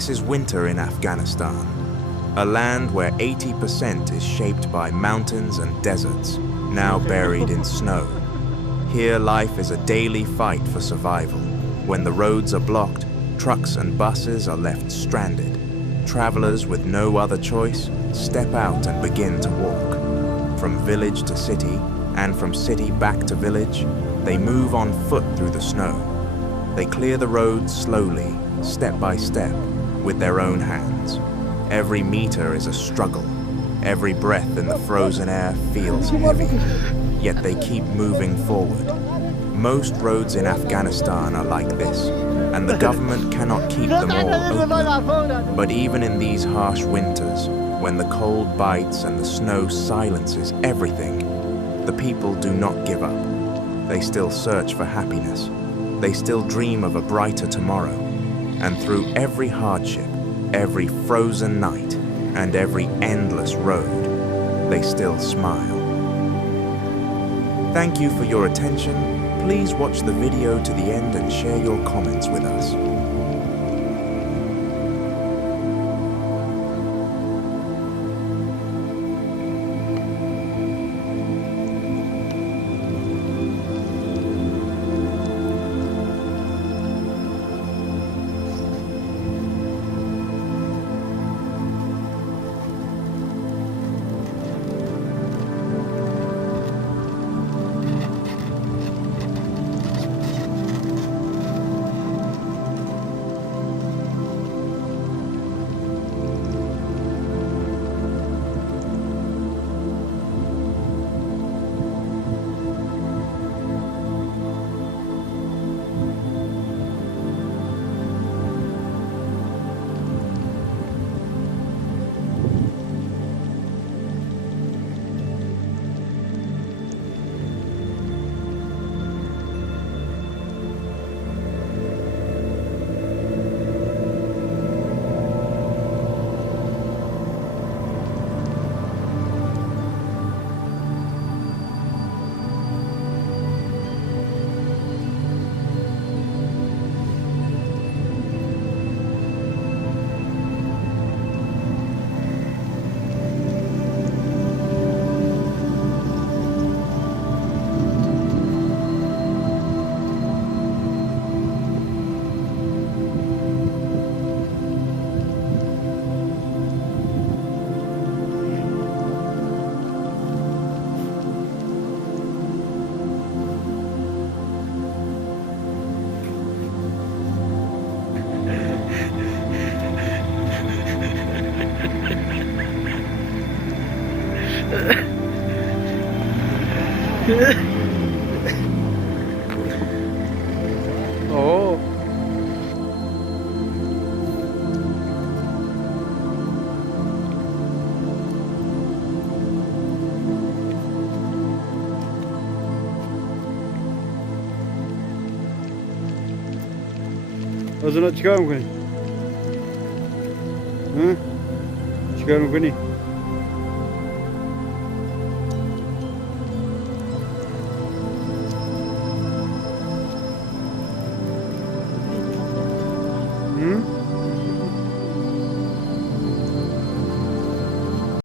This is winter in Afghanistan, a land where 80% is shaped by mountains and deserts, now buried in snow. Here life is a daily fight for survival. When the roads are blocked, trucks and buses are left stranded. Travelers with no other choice step out and begin to walk. From village to city, and from city back to village, they move on foot through the snow. They clear the roads slowly, step by step, with their own hands. Every meter is a struggle. Every breath in the frozen air feels heavy. Yet they keep moving forward. Most roads in Afghanistan are like this, and the government cannot keep them all open. But even in these harsh winters, when the cold bites and the snow silences everything, the people do not give up. They still search for happiness. They still dream of a brighter tomorrow. And through every hardship, every frozen night, and every endless road, they still smile. Thank you for your attention. Please watch the video to the end and share your comments with us. Oh. از اونا چیکار میکنی؟ چیکار میکنی؟